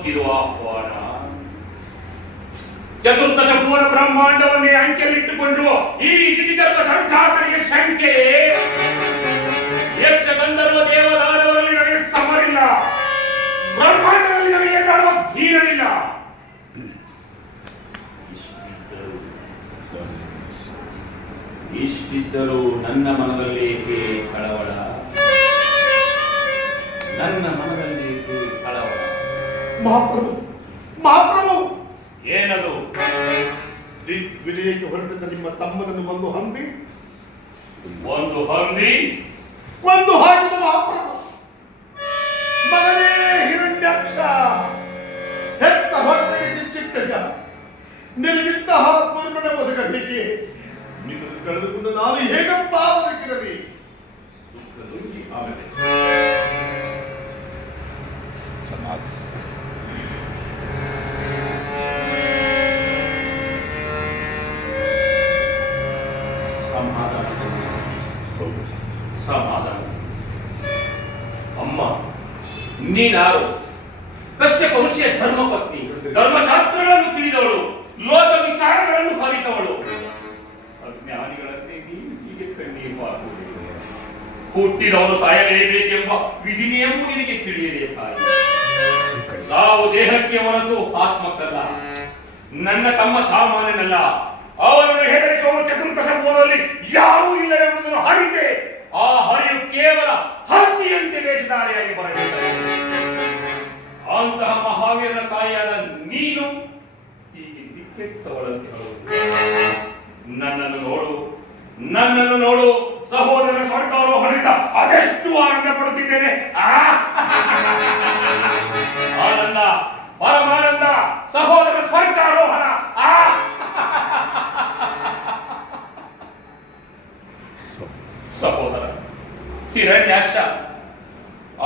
ಒಕ್ಕಿರುವ ಆಹ್ವಾನ. ಚತುರ್ದಶ ಭುವನ ಬ್ರಹ್ಮಾಂಡವನ್ನೇ ಅಂಕೆಯಲ್ಲಿಟ್ಟುಕೊಂಡಿರುವ ಈ ದಿತಿಗರ್ಭ ಸಂಖ್ಯಾತರಿಗೆ ಶಂಕೆ. ಯಕ್ಷ ಗಂಧರ್ವ ದೇವದಾನವರಲ್ಲಿ ನನಗೆ ಸಮರಿಲ್ಲ, ಬ್ರಹ್ಮಾಂಡದಲ್ಲಿ ನನಗೆ ಎದುರಾಡುವ ಧೀರನಿಲ್ಲ. ಇಷ್ಟಿದ್ದರೂ ನನ್ನ ಮನದಲ್ಲಿ ಏಕೆ ಕಳವಳ? ನನ್ನ ಮನದಲ್ಲಿ ಏಕೆ ಕಳವಳ? ಮಹಾಪ್ರಭು, ಮಹಾಪ್ರಭು, ಏನದು? ದಿಗ್ವಿಜಯಕ್ಕೆ ಹೊರಟಿದ್ದ ನಿಮ್ಮ ತಮ್ಮನನ್ನು ಒಂದು ಹಂದಿ ಕೊಂದು ಹಾಕಿದ ಮಹಾಪ್ರಭು. ಮಗನೇ ಹಿರಣ್ಯಾಕ್ಷ, ಹೆತ್ತ ಹೊಟ್ಟೆಗೆ ಕಿಚ್ಚಿಟ್ಟೆಯ ನಿನಗಿಂತಹ ದುರ್ಮಣ ಬದುಕಲಿಕ್ಕೆ ನಿನ್ನನ್ನು ಕಳೆದುಕೊಂಡು ನಾನು ಹೇಗಪ್ಪ ಬದುಕಿರಲಿ? ಆಮೇಲೆ ಸಮಾಧಿ ಸಮಾಧಾನ. ಅಮ್ಮ, ನೀನಾರು ಕಶ್ಯಪ ಋಷಿಯ ಧರ್ಮಪತ್ನಿ, ಧರ್ಮಶಾಸ್ತ್ರಗಳನ್ನು ತಿಳಿದವಳು, ಲೋಕ ವಿಚಾರಗಳನ್ನು ಅರಿತವಳು. ಅಜ್ಞಾನಿಗಳಂತೆ ನೀನು ಹೀಗೆ ಕಣ್ಣೀರು ಹಾಕುವುದು. ಹುಟ್ಟಿದವನು ಸಾಯಲೇಬೇಕೆಂಬ ವಿಧಿ ನಿಯಮ ನಿನಗೆ ತಿಳಿಯದೆ ತಾಯಿ. ಸಾವು ದೇಹಕ್ಕೆ ಹೊರತು ಆತ್ಮಕ್ಕಲ್ಲ. ನನ್ನ ತಮ್ಮ ಸಾಮಾನ್ಯನಲ್ಲ. ಅವನನ್ನು ಹೆದರಿಸುವ ಚತುರ್ದಶ ಭುವನದಲ್ಲಿ ಯಾರೂ ಇಲ್ಲವೆಂಬುದನ್ನು ಅರಿತೆ ಆ ಹರಿಯು ಕೇವಲ ಹಂದಿಯಂತೆ ವೇಷಧಾರಿಯಾಗಿ ಬರಬೇಕು. ಅಂತಹ ಮಹಾವೀರನ ತಾಯಿಯಾದ ನೀನು ಹೀಗೆ ದಿಕ್ಕೆಟ್ಟವಳಂತೆ ಹೇಳುವುದು. ನನ್ನನ್ನು ನೋಡು, ಸಹೋದರ ಸ್ವರ್ಗಾರೋಹಣದಿಂದ ಅದೆಷ್ಟು ಆನಂದ ಪಡುತ್ತಿದ್ದೇನೆ. ಆನಂದ, ಪರಮಾನಂದ, ಸಹೋದರ ಸ್ವರ್ಗಾರೋಹಣ. ಸಹೋದರ ಹಿರಣ್ಯಾಕ್ಷ,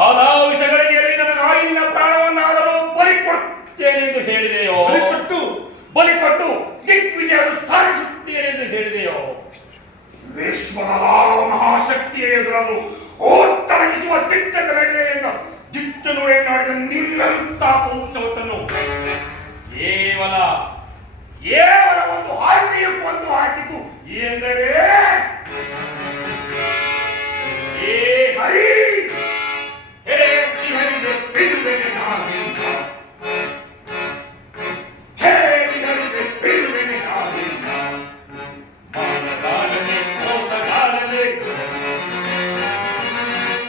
ಆದಾವ ವಿಷಗಳಿಗೆಯಲ್ಲಿ ನನಗೆ ಆಯಿನ ಪ್ರಾಣವನ್ನಾದರೂ ಬಲಿ ಕೊಡುತ್ತೇನೆಂದು ಹೇಳಿದೆಯೋ? ಬಲಿಕೊಟ್ಟು ದಿಗ್ವಿಜಯವನ್ನು ಸಾಧಿಸುತ್ತೇನೆಂದು ಹೇಳಿದೆಯೋ? ವಿಶ್ವದ ಮಹಾಶಕ್ತಿಯ ಎದುರಲು ಓತ್ತಡಗಿಸುವ ದಿಟ್ಟದ ದಿಟ್ಟ ನುಡಿಯನ್ನಾಡಿದ ನಿನ್ನಂತ ಪೌಚವತನ್ನು ಕೇವಲ ಒಂದು ಹಾದಿಯು ಕೊಂದು ಹಾಕಿತು ಎಂದರೆ ಏ ಹರಿ, ಹೇ ಹರಿದೆ ಬಿಡುವೆನೆ ನಾನಿಂದ, ಹೇ ಹರಿದೆ ಬಿಡುವೆನೆ ನಾನಿಂದ. ಮಾನಗಾರನೆ ಮೋಸಗಾರನೆ,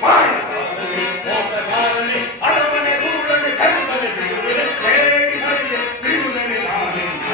ಮಾನಗಾರನೆ ಮೋಸಗಾರನೆ, ಅರಮನೆ ದೂರನೆ ಕರ್ತನೆ ಬಿಡುವೆನೆ, ಹೇ ಹರಿದೆ ಬಿಡುವೆನೆ ನಾನಿಂದ.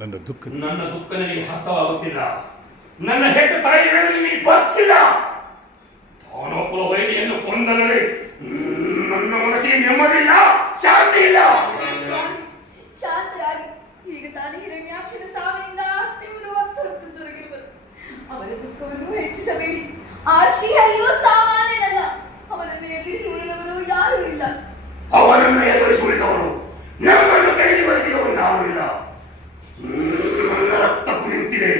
ನನ್ನ ದುಃಖ ನನಗೆ ಅರ್ಥವಾಗುತ್ತಿಲ್ಲ. ನನ್ನ ಹೆತ್ತ ತಾಯಿ ವೇದನೆ ಗೊತ್ತಿಲ್ಲ. ತಾನೊಬ್ಬ ವೈರಿಯನ್ನು ಕೊಂದಲೇ ನನ್ನ ಮನಸ್ಸಿಗೆ ನೆಮ್ಮದಿಲ್ಲ, ಶಾಂತಿ ಇಲ್ಲ. ಶಾಂತರಾಗಿ ಈಗ ತಾನೇ ಹಿರಣ್ಯಾಕ್ಷನ ಸಾವಿನಿಂದ ಅತ್ಯವರು ಅವರ ದುಃಖವನ್ನು ಹೆಚ್ಚಿಸಬೇಡಿ. ಆ ಶ್ರೀಹರಿಯು ಸಾಮಾನ್ಯನಲ್ಲ. ಅವನನ್ನು ಎದುರಿಸಿ ಉಳಿದವರು ಯಾರೂ ಇಲ್ಲ. ಅವನನ್ನು ಎದುರಿಸಿ ಉಳಿದವರು, ನಮ್ಮನ್ನು ಕೆಳಗೆ ಬದುಕಿದವರು ಯಾರೂ ಇಲ್ಲ. ನನ್ನ ರಕ್ತ ಕುದಿಯುತ್ತಿದೆ,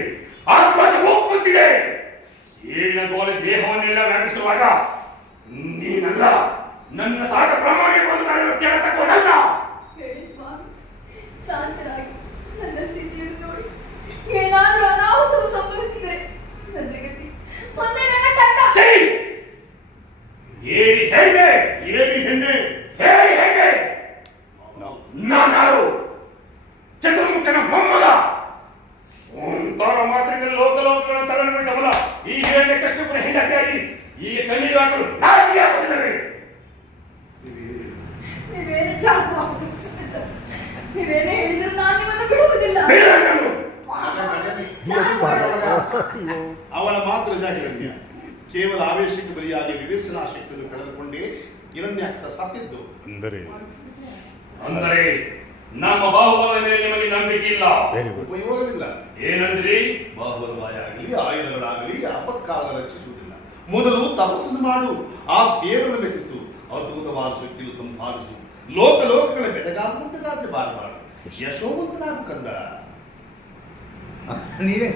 ಆಕ್ರೋಶ ಹೋಗುತ್ತಿದೆ. ಏಳಿನ ಗೋಲೆ ದೇಹವನ್ನೆಲ್ಲ ವ್ಯಾಪಿಸುವಾಗ ನೀನಲ್ಲ, ನನ್ನ ಸಾಧ ಪ್ರಾಮಾಣಿಕವನ್ನು ನಾನು ಕೇಳತಕ್ಕವನಲ್ಲ. ಹೇಳಿ ಸ್ವಾಮಿ, ಶಾಂತರಾಗಿ ನನ್ನ ಸ್ಥಿತಿಯನ್ನು ನೋಡಿ ಏನಾದರೂ ಅನಾಹುತವು ಸಂಭವಿಸಿದರೆ ನನ್ನ ಗತಿ ಮುಂದೆ ನನ್ನ ಕಂಡ. ಏರಿ ಹೆಣ್ಣೆ, ಏರಿ ಹೆಣ್ಣೆ, ಹೇಳಿ ಹೆಣ್ಣೆ, ನಾನಾರು ಚತುರ್ಮುಖನ ಮೊಮ್ಮಗ. ಓಂಕಾರ ಮಾತ್ರದಿಂದ ಲೋಕಲೋಕಗಳ ತಲೆನುಡಿಸಬಲ್ಲ ಈ ಹೇಳಿ ಕಷ್ಟಪುರ ಹೆಂಡತಿಯಾಗಿ ಈ ಕಣ್ಣೀರು ಹಾಕಲು ನಾಚಿಕೆ ಆಗುವುದಿಲ್ಲವೇ? ನೀವೇನೇ ಸಾಕು, ನೀವೇನೇ ಹೇಳಿದ್ರು ನಾನು ನಿಮ್ಮನ್ನು ಬಿಡುವುದಿಲ್ಲ. ಬೇಡ ನಾನು. ಅವಳ ಮಾತ್ರ ಜಾಹಿರಣ್ಯ ಕೇವಲ ಆವೇಶಕ್ಕೆ ಬಲಿಯಾಗಿ ವಿವೇಚನಾ ಶಕ್ತಿಯನ್ನು ಕಳೆದುಕೊಂಡೇ ಹಿರಣ್ಯಾಕ್ಷ ಸತ್ತಿದ್ದು. ಅಂದರೆ ನಮ್ಮ ಬಾಹುಬಲದ ಮೇಲೆ ನಿಮಗೆ ನಂಬಿಕೆ ಇಲ್ಲ, ಉಪಯೋಗವಿಲ್ಲ. ಏನಂದ್ರಿ? ಬಾಹುಬಲವಾಯಾಗಲಿ ಆಯುಧಗಳಾಗಲಿ ಆಪತ್ಕಾಲ ರಕ್ಷಿಸುವುದಿಲ್ಲ. ಮೊದಲು ತಪಸ್ಸನ್ನು ಮಾಡು, ಆ ದೇವರನ್ನು ಮೆಚ್ಚಿಸು, ಅದ್ಭುತವಾದ ಶಕ್ತಿಯನ್ನು ಸಂಪಾದಿಸು, ಲೋಕಗಳ ಬೆಳಗಾಗುವಂತೆ ರಾಜ್ಯಭಾರ ಮಾಡು, ಯಶೋವಂತನಾಗು ಕಂದ. ನೀವೇ